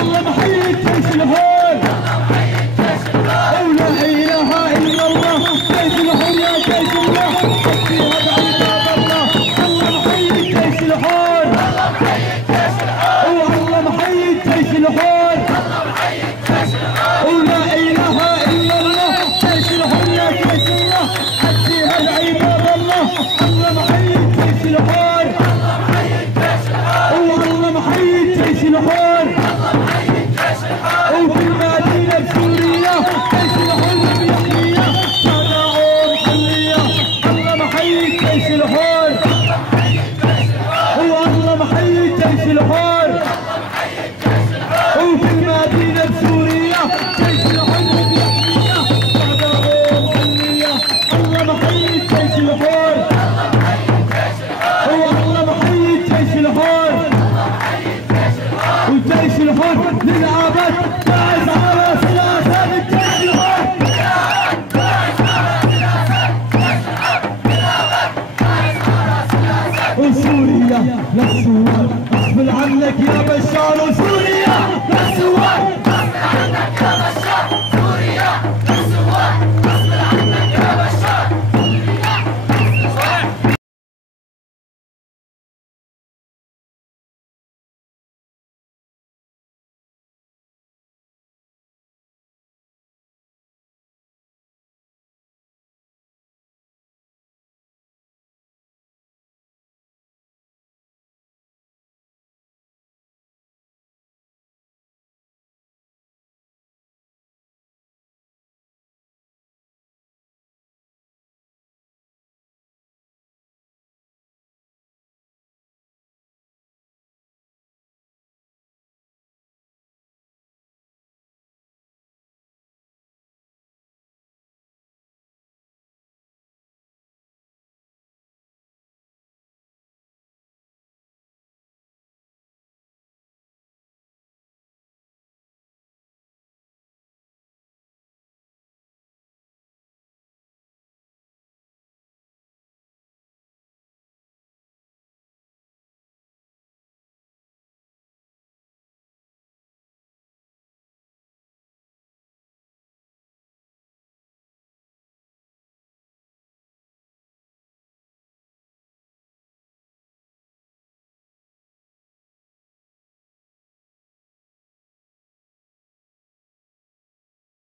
والله محيي الجيش الحر، ولا اله الا الله، جيش الحر يا جيش الله، فيها بعباد الله، والله محيي الجيش الحر، والله محيي الجيش الحر، ولا اله الا الله، جيش الحر يا جيش الله، فيها بعباد الله، والله محيي الجيش الحر، والله محيي الجيش الحر، وفي المدينة بسوريا جيش الحر بيحميها، صداعون حلية، والله محيي الجيش الحر، والله محيي الجيش الحر، وفي المدينة بسوريا جيش الحر بيحميها، صداعون حلية، والله محيي الجيش الحر، والله محيي الجيش الحر، والجيش الحر للأبد فاز على سلاسل الجيش الحر، وسوريا للثوار اغفل عنك يا بشار، وسوريا للثوار